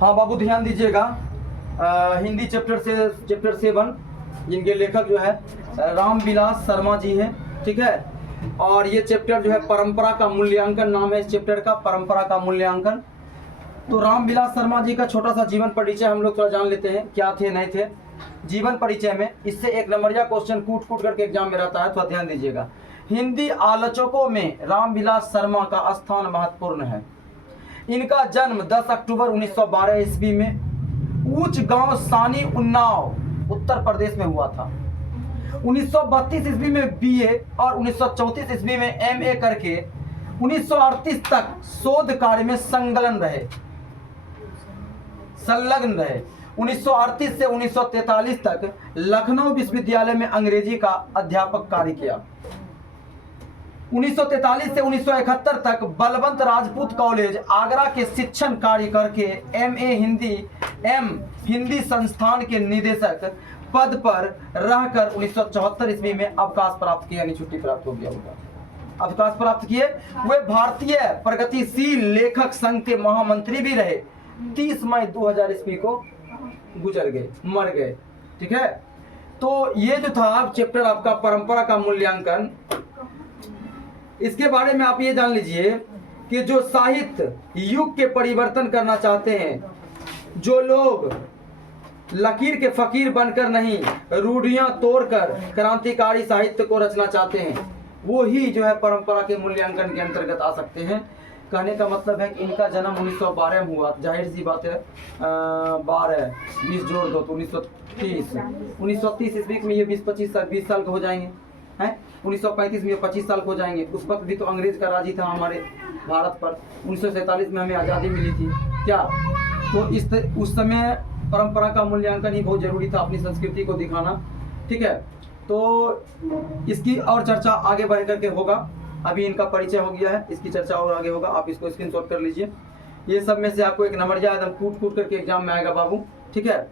हाँ बाबू ध्यान दीजिएगा, हिंदी चैप्टर 7, जिनके लेखक जो है रामविलास शर्मा जी हैं, ठीक है। और ये चैप्टर जो है परंपरा का मूल्यांकन नाम है इस चैप्टर का, परंपरा का मूल्यांकन। तो रामविलास शर्मा जी का छोटा सा जीवन परिचय हम लोग थोड़ा जान लेते हैं, क्या थे नहीं थे। जीवन परिचय में इससे एक नंबरिया क्वेश्चन कूट करके एग्जाम में रहता है, थोड़ा ध्यान दीजिएगा। हिंदी आलोचकों में रामविलास शर्मा का स्थान महत्वपूर्ण है। इनका जन्म 10 अक्टूबर 1912 ईस्वी में ऊंच गांव सानी उन्नाव उत्तर प्रदेश में हुआ था। 1932 ईस्वी में बीए और 1934 ईस्वी में एमए करके 1938 तक शोध कार्य में संलग्न रहे। 1938 से 1943 तक लखनऊ विश्वविद्यालय में अंग्रेजी का अध्यापक कार्य किया। 1943 से 1971 तक बलवंत राजपूत कॉलेज आगरा के शिक्षण कार्य करके एमए हिंदी संस्थान के निदेशक पद पर रहकर 1974 ईस्वी में अवकाश प्राप्त किया, यानी छुट्टी प्राप्त हो गया होगा। अवकाश प्राप्त किए। वे भारतीय प्रगतिशील लेखक संघ के महामंत्री भी रहे। 30 मई 2000 ईस्वी को गुजर गए, मर गए, ठीक है। तो ये जो था चैप्टर आपका परंपरा का मूल्यांकन, इसके बारे में आप ये जान लीजिए कि जो साहित्य युग के परिवर्तन करना चाहते हैं, जो लोग लकीर के फकीर बनकर नहीं रूढ़ियां तोड़कर क्रांतिकारी साहित्य को रचना चाहते हैं, वो ही जो है परंपरा के मूल्यांकन के अंतर्गत आ सकते हैं। कहने का मतलब है कि इनका जन्म 1912 में हुआ, जाहिर सी बात है 12 20 जोड़ दो तो 1930 ईस्वी में ये 20 साल के हो जाएंगे हैं। 1935 में ये 25 साल के हो जाएंगे। उस वक्त भी तो अंग्रेज का राज ही था हमारे भारत पर। 1947 में हमें आज़ादी मिली थी क्या, तो उस समय परंपरा का मूल्यांकन ही बहुत जरूरी था, अपनी संस्कृति को दिखाना, ठीक है। तो इसकी और चर्चा आगे बढ़ करके होगा। अभी इनका परिचय हो गया है, इसकी चर्चा और आगे होगा। आप इसको स्क्रीनशॉट कर लीजिए। ये सब में से आपको एक नंबर एकदम कूट करके एग्जाम में आएगा बाबू, ठीक है।